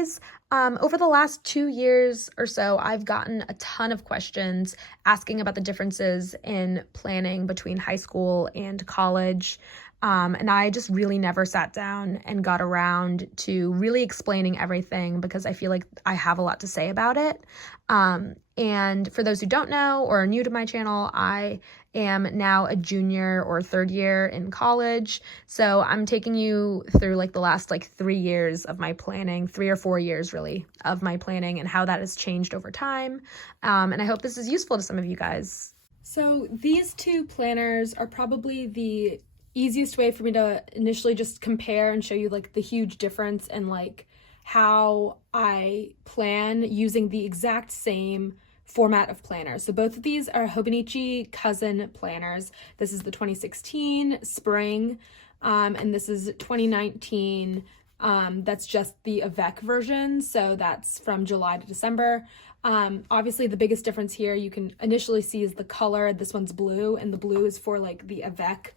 guys. Over the last 2 years or so, I've gotten a ton of questions asking about the differences in planning between high school and college. And I just really never sat down and got around to really explaining everything because I feel like I have a lot to say about it. And for those who don't know or are new to my channel, I am now a junior or third year in college. So I'm taking you through like the last 3 years of my planning, 3 or 4 years really of my planning and how that has changed over time. And I hope this is useful to some of you guys. So these two planners are probably the easiest way for me to initially just compare and show you like the huge difference in like how I plan using the exact same format of planners. So both of these are Hobonichi cousin planners. This is the 2016 spring, and this is 2019. That's just the avec version. So that's from July to December. Obviously the biggest difference here you can initially see is the color. This one's blue, and the blue is for like the avec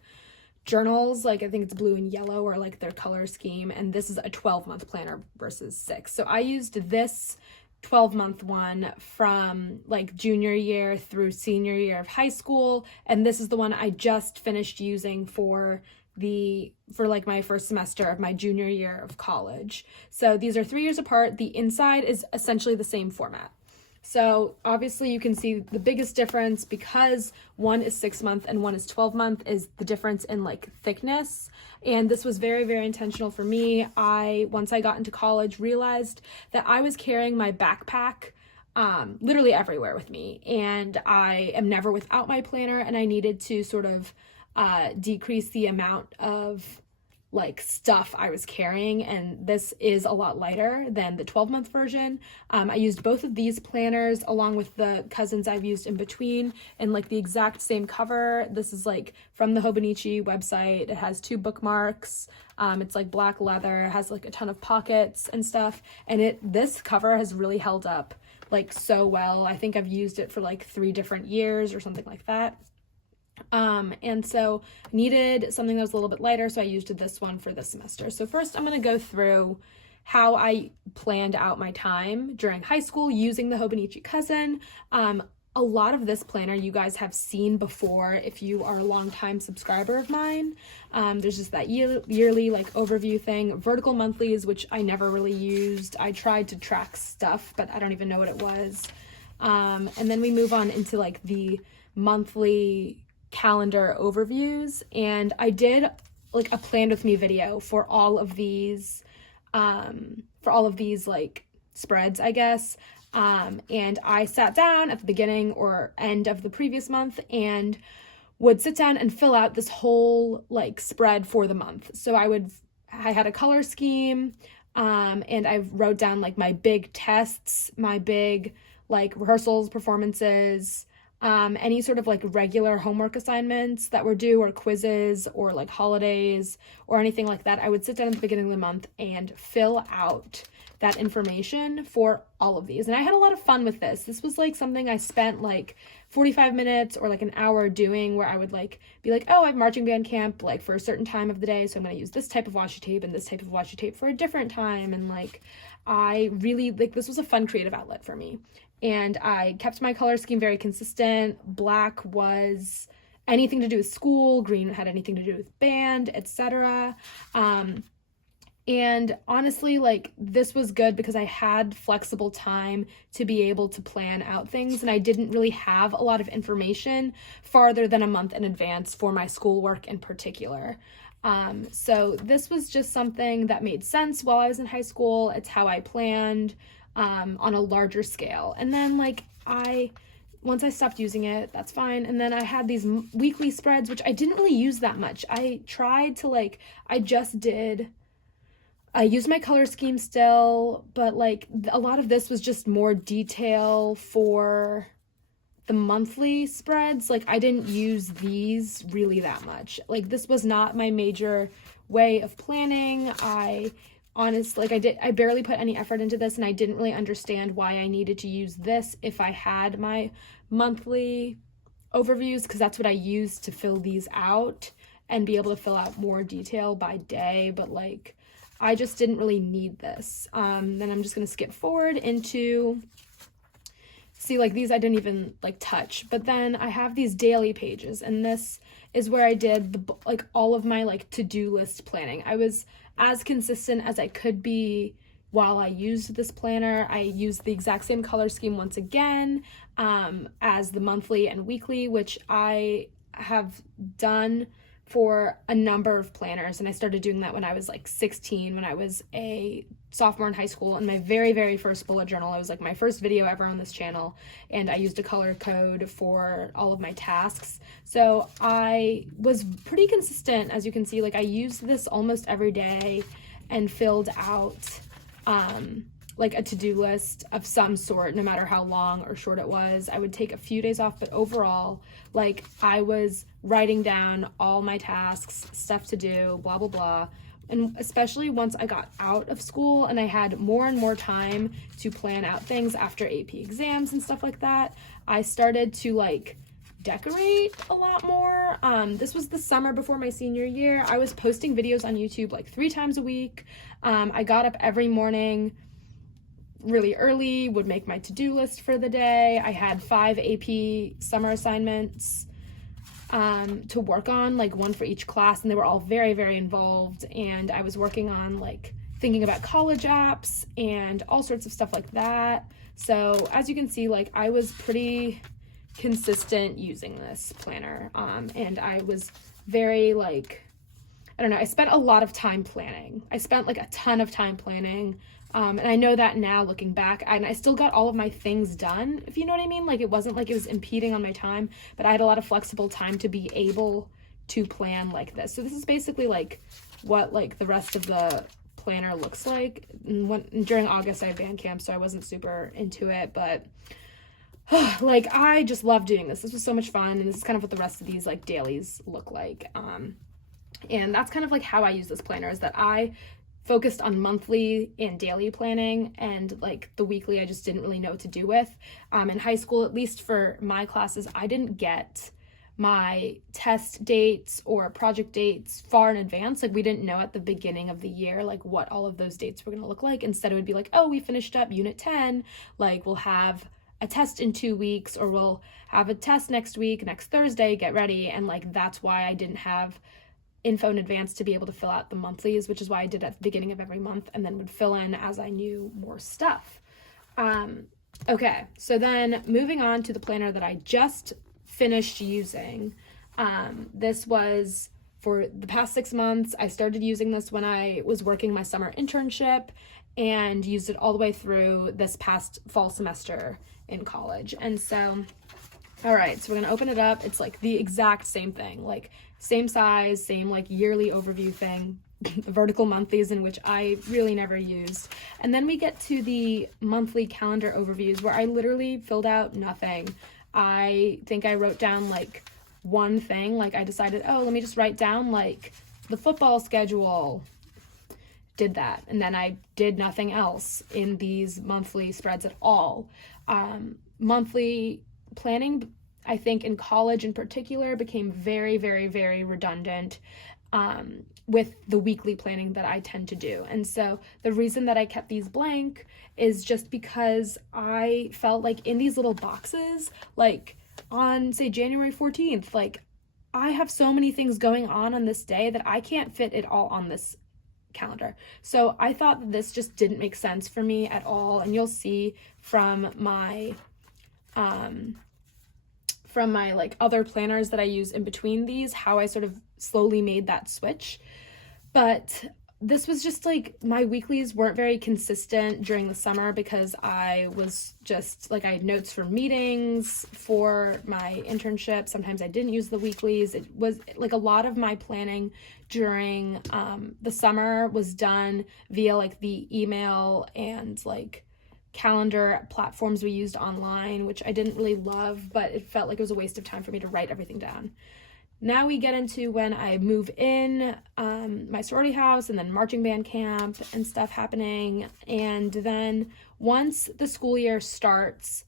journals, like I think it's blue and yellow or like their color scheme, and this is a 12-month planner versus 6. So I used this 12-month one from like junior year through senior year of high school, and this is the one I just finished using for like my first semester of my junior year of college. So these are 3 years apart. The inside is essentially the same format. So obviously you can see the biggest difference, because one is 6-month and one is 12-month, is the difference in like thickness. And this was very, very intentional for me. Once I got into college, realized that I was carrying my backpack literally everywhere with me, and I am never without my planner, and I needed to sort of decrease the amount of like stuff I was carrying, and this is a lot lighter than the 12-month version. I used both of these planners along with the cousins I've used in between, and like the exact same cover. This is like from the Hobonichi website. It has 2 bookmarks. It's like black leather, it has like a ton of pockets and stuff, and this cover has really held up like so well. I think I've used it for like 3 different years or something like that. And so I needed something that was a little bit lighter, so I used this one for this semester. So first I'm going to go through how I planned out my time during high school using the Hobonichi cousin. A lot of this planner you guys have seen before if you are a longtime subscriber of mine. There's just that yearly like overview thing, vertical monthlies, which I never really used. I tried to track stuff, but I don't even know what it was. And then we move on into like the monthly calendar overviews, and I did like a planned with me video for all of these like spreads, I guess. And I sat down at the beginning or end of the previous month and would sit down and fill out this whole like spread for the month. So I had a color scheme, and I wrote down like my big tests, my big like rehearsals, performances, any sort of like regular homework assignments that were due, or quizzes, or like holidays or anything like that. I would sit down at the beginning of the month and fill out that information for all of these. And I had a lot of fun with this. This was like something I spent like 45 minutes or like an hour doing, where I would like be like, oh, I have marching band camp like for a certain time of the day, so I'm going to use this type of washi tape and this type of washi tape for a different time. And like I really like, this was a fun creative outlet for me. And I kept my color scheme very consistent. Black was anything to do with school, green had anything to do with band, etc. And honestly, like this was good because I had flexible time to be able to plan out things, and I didn't really have a lot of information farther than a month in advance for my schoolwork in particular. So this was just something that made sense while I was in high school. It's how I planned on a larger scale. And then like once I stopped using it, that's fine. And then I had these weekly spreads, which I didn't really use that much. I tried to like, I used my color scheme still, but like a lot of this was just more detail for the monthly spreads. Like I didn't use these really that much. Like this was not my major way of planning. I barely put any effort into this, and I didn't really understand why I needed to use this if I had my monthly overviews, because that's what I used to fill these out and be able to fill out more detail by day. But like I just didn't really need this. Then I'm just gonna skip forward into, see, like these I didn't even like touch, but then I have these daily pages, and this is where I did like all of my like to-do list planning. I was as consistent as I could be while I used this planner. I used the exact same color scheme once again as the monthly and weekly, which I have done for a number of planners, and I started doing that when I was like 16, when I was a sophomore in high school. And my very, very first bullet journal, it was like my first video ever on this channel, and I used a color code for all of my tasks. So I was pretty consistent, as you can see. Like I used this almost every day and filled out like a to-do list of some sort, no matter how long or short it was. I would take a few days off, but overall, like I was writing down all my tasks, stuff to do, blah, blah, blah. And especially once I got out of school and I had more and more time to plan out things after AP exams and stuff like that, I started to like decorate a lot more. This was the summer before my senior year. I was posting videos on YouTube like 3 times a week. I got up every morning really early, would make my to-do list for the day. I had 5 AP summer assignments to work on, like 1 for each class, and they were all very, very involved. And I was working on like thinking about college apps and all sorts of stuff like that. So as you can see, like I was pretty consistent using this planner, and I was very like, I don't know, I spent a lot of time planning. I spent like a ton of time planning. And I know that now looking back, and I still got all of my things done, if you know what I mean. Like it wasn't like it was impeding on my time, but I had a lot of flexible time to be able to plan like this. So this is basically like what like the rest of the planner looks like. And during August I have band camp, so I wasn't super into it, but like I just love doing this. This was so much fun, and this is kind of what the rest of these like dailies look like. And that's kind of like how I use this planner, is that I focused on monthly and daily planning, and like the weekly I just didn't really know what to do with. In high school, at least for my classes, I didn't get my test dates or project dates far in advance. Like we didn't know at the beginning of the year like what all of those dates were going to look like. Instead it would be like, oh, we finished up unit 10, like we'll have a test in 2 weeks, or we'll have a test next week, next Thursday, get ready. And like that's why I didn't have info in advance to be able to fill out the monthlies, which is why I did at the beginning of every month and then would fill in as I knew more stuff. Okay, so then moving on to the planner that I just finished using. This was for the past 6 months. I started using this when I was working my summer internship and used it all the way through this past fall semester in college. And so, all right, so we're gonna open it up. It's like the exact same thing, like same size, same like yearly overview thing, the vertical monthlies, in which I really never used. And then we get to the monthly calendar overviews, where I literally filled out nothing. I think I wrote down like one thing. Like I decided, oh, let me just write down like the football schedule. Did that. And then I did nothing else in these monthly spreads at all. Monthly planning, I think in college in particular, became very, very, very redundant with the weekly planning that I tend to do. And so the reason that I kept these blank is just because I felt like in these little boxes, like on say January 14th, like I have so many things going on this day that I can't fit it all on this calendar. So I thought that this just didn't make sense for me at all. And you'll see from my like other planners that I use in between these, how I sort of slowly made that switch. But this was just like, my weeklies weren't very consistent during the summer because I was just like, I had notes for meetings for my internship. Sometimes I didn't use the weeklies. It was like a lot of my planning during the summer was done via like the email and like calendar platforms we used online, which I didn't really love, but it felt like it was a waste of time for me to write everything down. Now we get into when I move in, my sorority house, and then marching band camp and stuff happening. And then once the school year starts,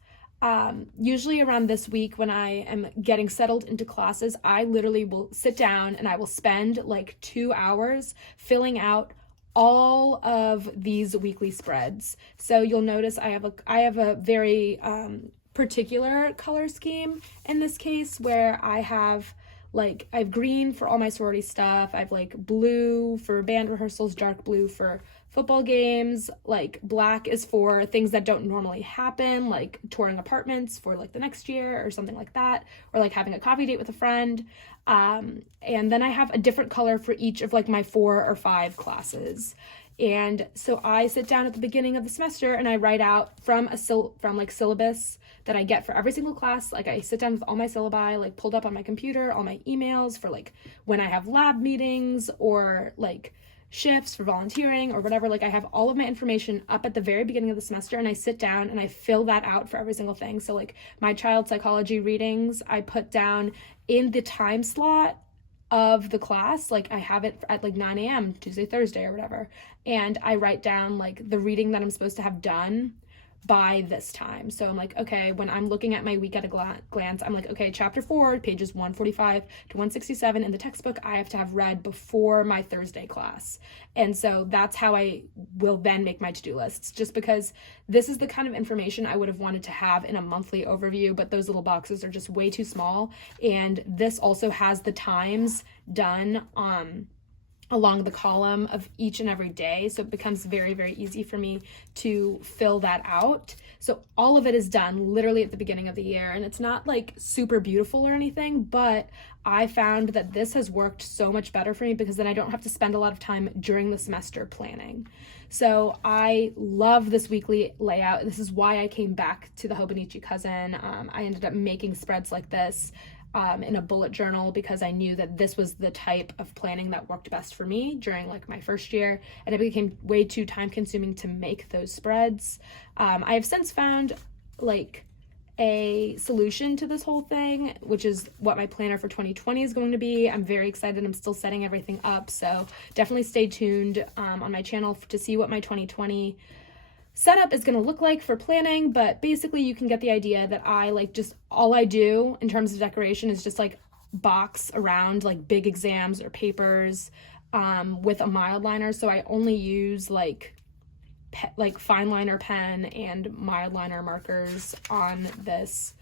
usually around this week when I am getting settled into classes, I literally will sit down and I will spend like 2 hours filling out all of these weekly spreads. So you'll notice I have a very particular color scheme in this case, where I have green for all my sorority stuff. I have like blue for band rehearsals, dark blue for football games, like black is for things that don't normally happen, like touring apartments for like the next year or something like that, or like having a coffee date with a friend. And then I have a different color for each of like my 4 or 5 classes. And so I sit down at the beginning of the semester and I write out from like syllabus that I get for every single class. Like I sit down with all my syllabi, like pulled up on my computer, all my emails for like when I have lab meetings or like shifts for volunteering or whatever. Like I have all of my information up at the very beginning of the semester, and I sit down and I fill that out for every single thing. So like my child psychology readings, I put down in the time slot of the class. Like I have it at like 9 a.m. Tuesday, Thursday or whatever. And I write down like the reading that I'm supposed to have done by this time. So I'm like, okay, when I'm looking at my week at a glance, I'm like, okay, chapter 4, pages 145 to 167 in the textbook, I have to have read before my Thursday class. And so that's how I will then make my to-do lists, just because this is the kind of information I would have wanted to have in a monthly overview, but those little boxes are just way too small. And this also has the times done along the column of each and every day. So it becomes very, very easy for me to fill that out. So all of it is done literally at the beginning of the year. And it's not like super beautiful or anything, but I found that this has worked so much better for me because then I don't have to spend a lot of time during the semester planning. So I love this weekly layout. This is why I came back to the Hobonichi cousin. I ended up making spreads like this in a bullet journal because I knew that this was the type of planning that worked best for me during like my first year, and it became way too time consuming to make those spreads. I have since found like a solution to this whole thing, which is what my planner for 2020 is going to be. I'm very excited. I'm still setting everything up, so definitely stay tuned on my channel to see what my 2020 setup is going to look like for planning. But basically you can get the idea that I like just all I do in terms of decoration is just like box around like big exams or papers with a mild liner. So I only use like fine liner pen and mild liner markers on this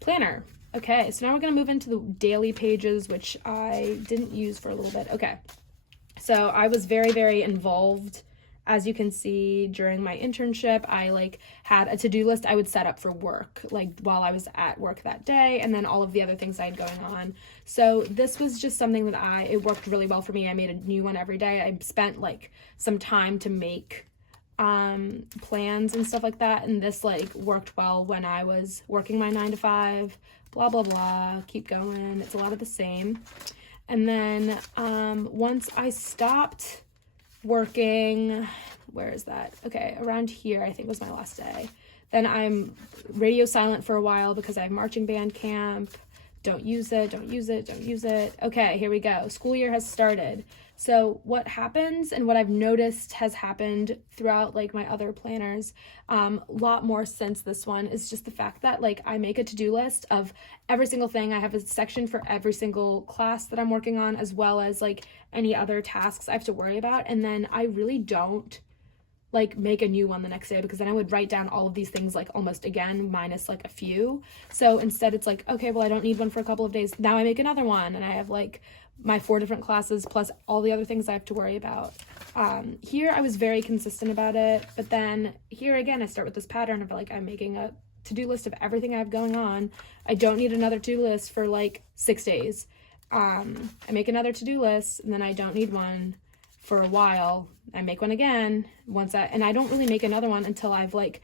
planner. Okay, so now we're going to move into the daily pages, which I didn't use for a little bit. Okay, so I was very, very involved. As you can see, during my internship, I like had a to-do list I would set up for work, like while I was at work that day, and then all of the other things I had going on. So this was just something that it worked really well for me. I made a new one every day. I spent like some time to make plans and stuff like that, and this like worked well when I was working my 9 to 5, blah, blah, blah, keep going. It's a lot of the same. And then once I stopped working, where is that? Okay, around here I think was my last day. Then I'm radio silent for a while because I have marching band camp. Don't use it, don't use it, don't use it. Okay, here we go. School year has started. So what happens, and what I've noticed has happened throughout like my other planners, a lot more since this one, is just the fact that like I make a to-do list of every single thing. I have a section for every single class that I'm working on, as well as like any other tasks I have to worry about. And then I really don't like make a new one the next day, because then I would write down all of these things like almost again minus like a few. So instead it's like, okay, well I don't need one for a couple of days, now I make another one, and I have like my 4 different classes plus all the other things I have to worry about. Here I was very consistent about it, but then here again I start with this pattern of like I'm making a to-do list of everything I have going on. I don't need another to-do list for like 6 days. I make another to-do list, and then I don't need one for a while. I make one again and I don't really make another one until I've like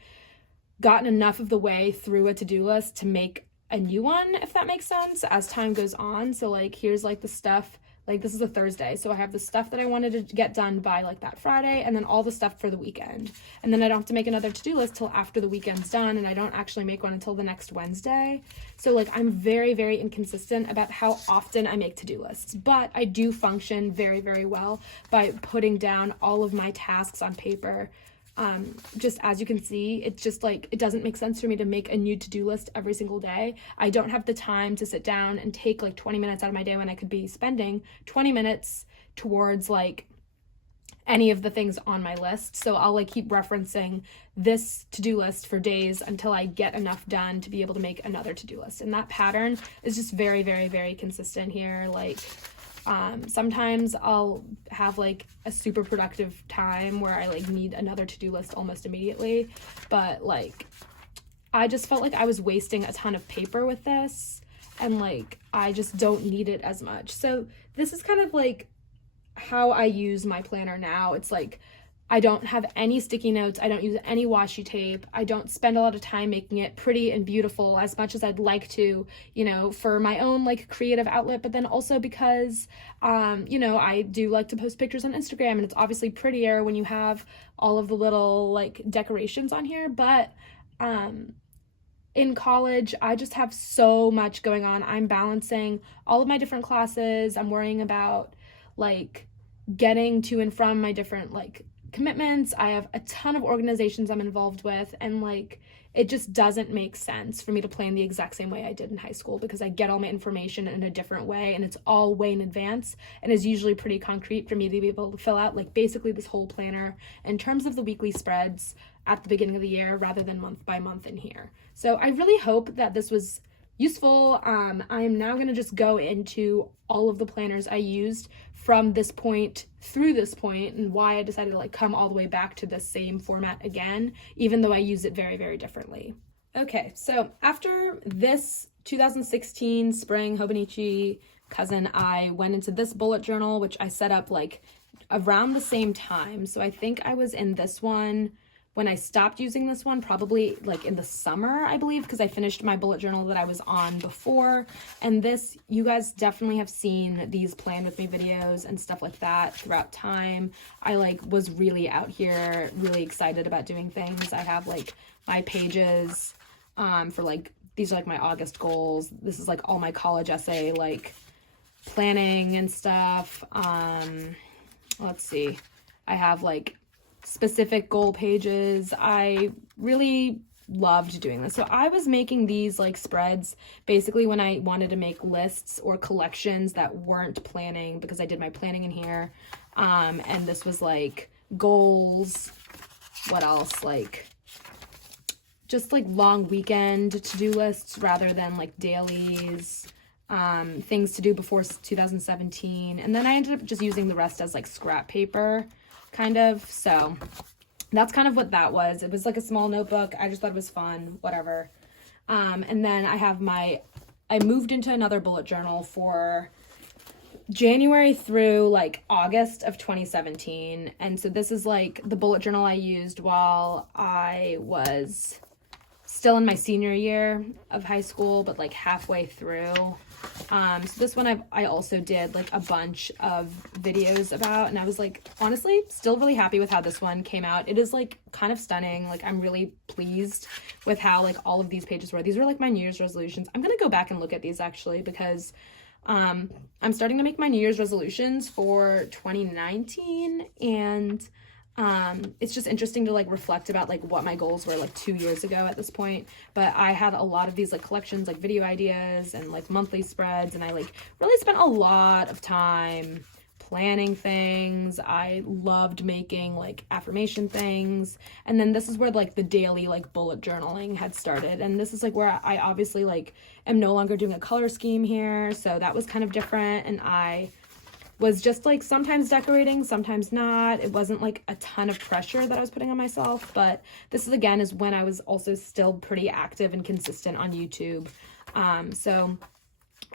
gotten enough of the way through a to-do list to make a new one, if that makes sense, as time goes on. So like here's like the stuff, like this is a Thursday, so I have the stuff that I wanted to get done by like that Friday, and then all the stuff for the weekend, and then I don't have to make another to-do list till after the weekend's done, and I don't actually make one until the next Wednesday. So like I'm very, very inconsistent about how often I make to-do lists, but I do function very, very well by putting down all of my tasks on paper. Just as you can see, it's just like it doesn't make sense for me to make a new to-do list every single day. I don't have the time to sit down and take like 20 minutes out of my day when I could be spending 20 minutes towards like any of the things on my list. So I'll like keep referencing this to-do list for days until I get enough done to be able to make another to-do list. And that pattern is just very, very, very consistent here. Like sometimes I'll have like a super productive time where I like need another to-do list almost immediately, but like I just felt like I was wasting a ton of paper with this, and like I just don't need it as much. So this is kind of like how I use my planner now. It's like I don't have any sticky notes, I don't use any washi tape, I don't spend a lot of time making it pretty and beautiful as much as I'd like to, you know, for my own like creative outlet, but then also because you know, I do like to post pictures on Instagram, and it's obviously prettier when you have all of the little like decorations on here. But in college, I just have so much going on. I'm balancing all of my different classes. I'm worrying about like getting to and from my different like commitments. I have a ton of organizations I'm involved with, and like it just doesn't make sense for me to plan the exact same way I did in high school, because I get all my information in a different way and it's all way in advance and is usually pretty concrete for me to be able to fill out like basically this whole planner in terms of the weekly spreads at the beginning of the year rather than month by month in here. So I really hope that this was useful. I am now going to just go into all of the planners I used from this point through this point, and why I decided to like come all the way back to the same format again, even though I use it very, very differently. Okay, so after this 2016 spring hobonichi cousin, I went into this bullet journal, which I set up like around the same time. So I think I was in this one when I stopped using this one, probably like in the summer, I believe, because I finished my bullet journal that I was on before. And this, you guys definitely have seen these plan with me videos and stuff like that throughout time. I like was really out here, really excited about doing things. I have like my pages for like, these are like my August goals. This is like all my college essay, like planning and stuff. Let's see, I have like specific goal pages. I really loved doing this. So I was making these like spreads basically when I wanted to make lists or collections that weren't planning, because I did my planning in here. And this was like goals. What else? Like just like long weekend to-do lists rather than like dailies. Things to do before 2017. And then I ended up just using the rest as like scrap paper, kind of. So that's kind of what that was. It was like a small notebook. I just thought it was fun, whatever. And then I moved into another bullet journal for January through like August of 2017. And so this is like the bullet journal I used while I was still in my senior year of high school, but like halfway through. So this one I also did like a bunch of videos about, and I was like honestly still really happy with how this one came out. It is like kind of stunning. Like I'm really pleased with how like all of these pages were. These were like my New Year's resolutions. I'm gonna go back and look at these actually, because I'm starting to make my New Year's resolutions for 2019, and it's just interesting to like reflect about like what my goals were like 2 years ago at this point. But I had a lot of these like collections, like video ideas and like monthly spreads, and I like really spent a lot of time planning things. I loved making like affirmation things. And then this is where like the daily like bullet journaling had started, and this is like where I obviously like am no longer doing a color scheme here, so that was kind of different. And I was just like sometimes decorating, sometimes not. It wasn't like a ton of pressure that I was putting on myself. But this is again is when I was also still pretty active and consistent on YouTube. So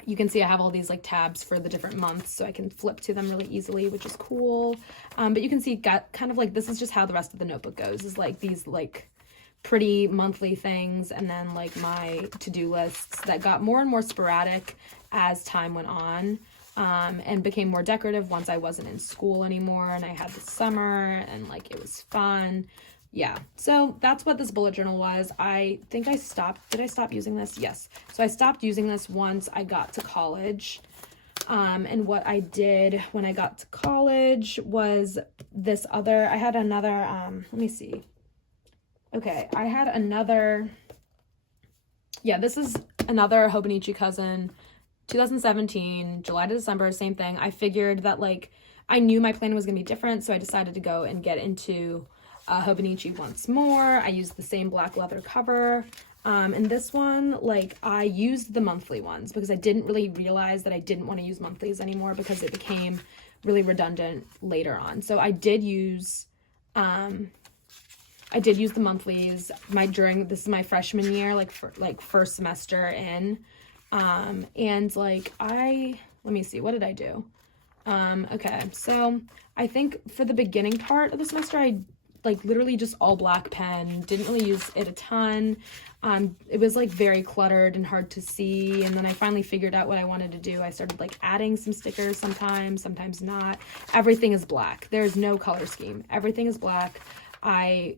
you can see I have all these like tabs for the different months, so I can flip to them really easily, which is cool. But you can see got kind of like this is just how the rest of the notebook goes, is like these like pretty monthly things, and then like my to-do lists that got more and more sporadic as time went on. And became more decorative once I wasn't in school anymore and I had the summer and like it was fun. Yeah, so that's what this bullet journal was. I think I stopped. Did I stop using this? Yes. So I stopped using this once I got to college. And what I did when I got to college was this other, I had another, let me see. Okay, I had another, yeah, this is another hobonichi cousin, 2017, July to December, same thing. I figured that like I knew my plan was going to be different, so I decided to go and get into hobonichi once more. I used the same black leather cover. And this one, like, I used the monthly ones because I didn't really realize that I didn't want to use monthlies anymore because it became really redundant later on. So I did use the monthlies this is my freshman year, like first semester in. And like let me see, what did I do? Okay, so I think for the beginning part of the semester, I like literally just all black pen, didn't really use it a ton. It was like very cluttered and hard to see, and then I finally figured out what I wanted to do. I started like adding some stickers sometimes not. Everything is black. There's no color scheme. Everything is black. I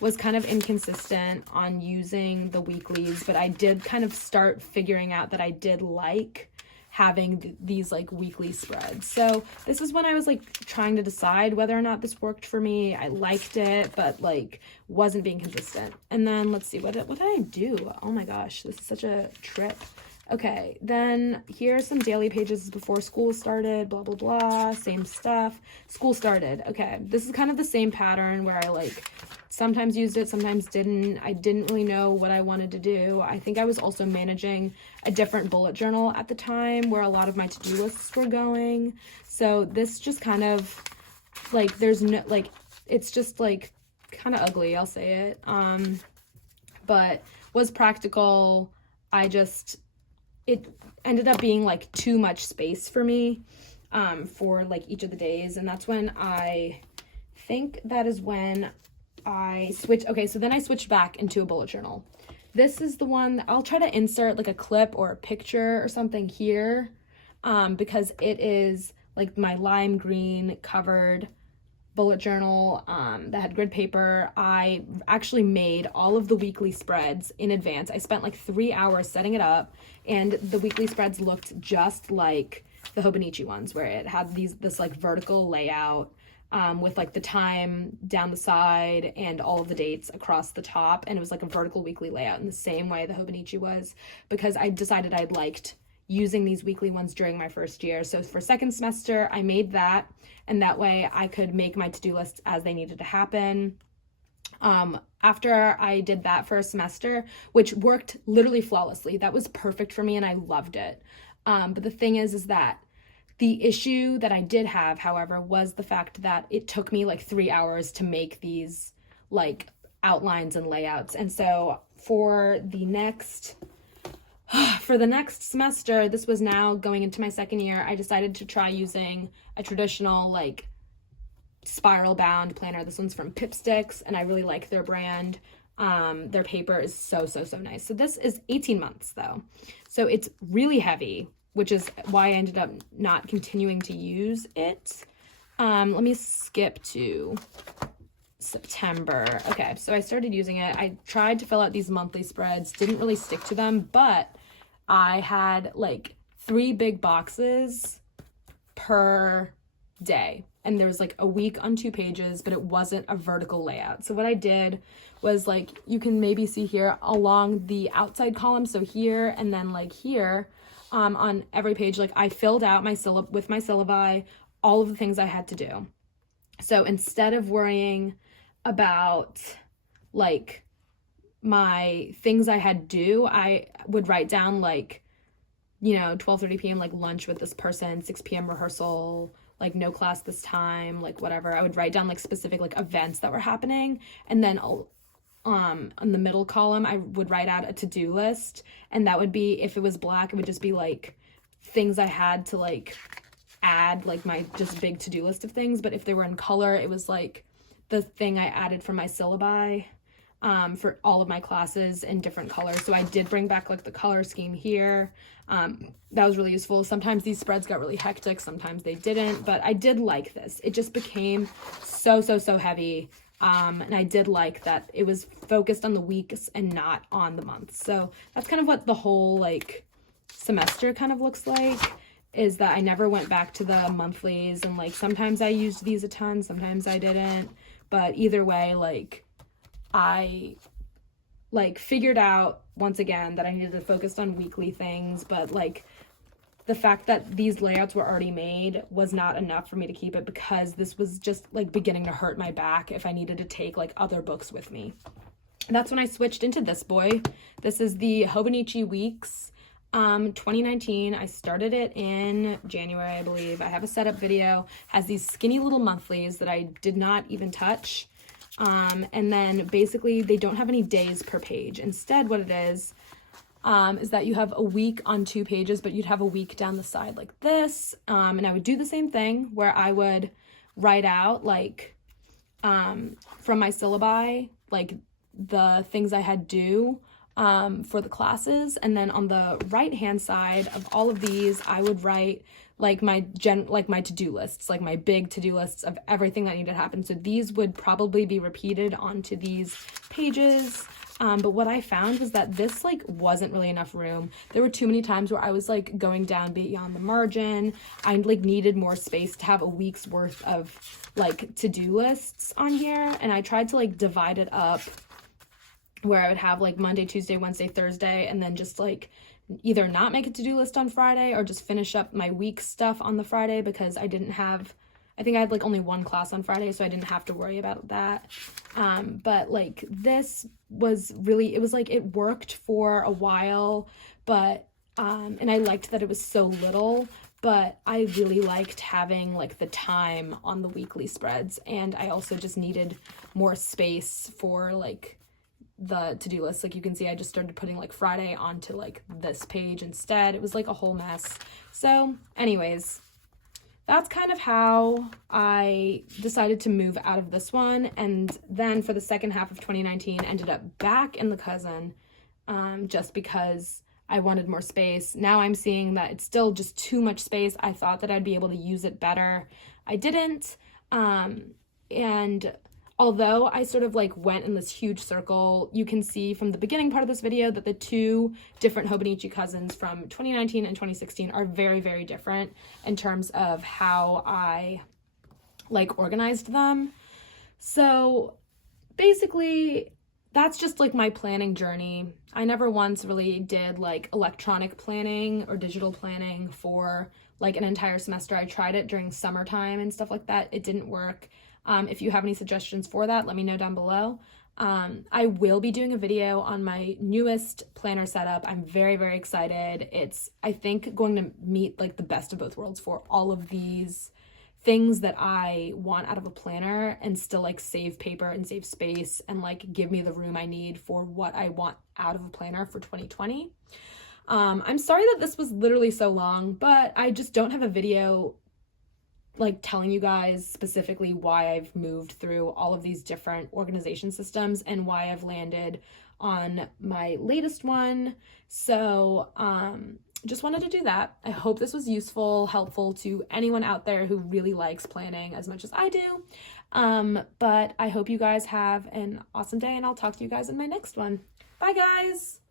was kind of inconsistent on using the weeklies, but I did kind of start figuring out that I did like having these like weekly spreads. So this is when I was like trying to decide whether or not this worked for me. I liked it, but like wasn't being consistent. And then let's see, what did I do? Oh my gosh, this is such a trip. Okay, then here's some daily pages before school started, blah, blah, blah, same stuff. School started. Okay, this is kind of the same pattern where I like sometimes used it, sometimes didn't. I didn't really know what I wanted to do. I think I was also managing a different bullet journal at the time where a lot of my to-do lists were going. So this just kind of like, there's no, like, it's just like kind of ugly, I'll say it. But was practical. It ended up being like too much space for me for like each of the days, and that's when I think that is when I switched. Okay, so then I switched back into a bullet journal. This is the one, I'll try to insert like a clip or a picture or something here because it is like my lime green covered bullet journal that had grid paper. I actually made all of the weekly spreads in advance. I spent like 3 hours setting it up, and the weekly spreads looked just like the hobonichi ones where it had this like vertical layout with like the time down the side and all of the dates across the top, and it was like a vertical weekly layout in the same way the hobonichi was, because I decided I liked using these weekly ones during my first year. So for second semester, I made that, and that way I could make my to-do lists as they needed to happen. After I did that for a semester, which worked literally flawlessly, that was perfect for me and I loved it. But the thing is that the issue that I did have, however, was the fact that it took me like 3 hours to make these like outlines and layouts. And so for the next semester, this was now going into my second year, I decided to try using a traditional like spiral bound planner. This one's from Pipsticks, and I really like their brand. Their paper is so nice. So this is 18 months though. So it's really heavy, which is why I ended up not continuing to use it. Let me skip to September. Okay, so I started using it. I tried to fill out these monthly spreads, didn't really stick to them, but I had like 3 big boxes per day, and there was like a week on 2 pages, but it wasn't a vertical layout. So what I did was, like, you can maybe see here along the outside column, so here and then like here, on every page, like I filled out my syllabi, all of the things I had to do. So instead of worrying about like my things I had due, I would write down like, 12:30 p.m. like lunch with this person, 6 p.m. rehearsal, like no class this time, like whatever. I would write down like specific like events that were happening, and then on the middle column I would write out a to-do list, and that would be, if it was black, it would just be like things I had to like add, like my just big to-do list of things. But if they were in color, it was like the thing I added from my syllabi for all of my classes in different colors. So I did bring back like the color scheme here. That was really useful. Sometimes these spreads got really hectic, sometimes they didn't, but I did like this. It just became so heavy. And I did like that it was focused on the weeks and not on the months. So that's kind of what the whole like semester kind of looks like, is that I never went back to the monthlies, and like sometimes I used these a ton, sometimes I didn't, but either way, like I like figured out once again that I needed to focus on weekly things, but like the fact that these layouts were already made was not enough for me to keep it, because this was just like beginning to hurt my back if I needed to take like other books with me. And that's when I switched into this boy. This is the Hobonichi Weeks 2019. I started it in January, I believe. I have a setup video, has these skinny little monthlies that I did not even touch. And then basically they don't have any days per page. Instead, what it is that you have a week on 2 pages, but you'd have a week down the side like this. And I would do the same thing where I would write out like from my syllabi, like the things I had due for the classes. And then on the right hand side of all of these, I would write like my to-do lists, like my big to-do lists of everything that needed to happen. So these would probably be repeated onto these pages. But what I found was that this like wasn't really enough room. There were too many times where I was like going down beyond the margin. I like needed more space to have a week's worth of like to-do lists on here. And I tried to like divide it up where I would have like Monday, Tuesday, Wednesday, Thursday, and then just like either not make a to-do list on Friday or just finish up my week stuff on the Friday, because I think I had like only 1 class on Friday, so I didn't have to worry about that. But like this was really, it was like it worked for a while, but and I liked that it was so little, but I really liked having like the time on the weekly spreads, and I also just needed more space for like the to-do list. Like you can see, I just started putting like Friday onto like this page instead. It was like a whole mess. So anyways, that's kind of how I decided to move out of this one. And then for the second half of 2019, ended up back in the cousin, just because I wanted more space. Now I'm seeing that it's still just too much space. I thought that I'd be able to use it better. I didn't. And although I sort of like went in this huge circle, you can see from the beginning part of this video that the 2 different Hobonichi cousins from 2019 and 2016 are very, very different in terms of how I like organized them. So basically that's just like my planning journey. I never once really did like electronic planning or digital planning for like an entire semester. I tried it during summertime and stuff like that. It didn't work. If you have any suggestions for that, let me know down below. I will be doing a video on my newest planner setup. I'm very, very excited. It's, I think, going to meet like the best of both worlds for all of these things that I want out of a planner, and still like save paper and save space and like give me the room I need for what I want out of a planner for 2020. I'm sorry that this was literally so long, but I just don't have a video like telling you guys specifically why I've moved through all of these different organization systems and why I've landed on my latest one. So just wanted to do that. I hope this was useful, helpful to anyone out there who really likes planning as much as I do. But I hope you guys have an awesome day, and I'll talk to you guys in my next one. Bye guys.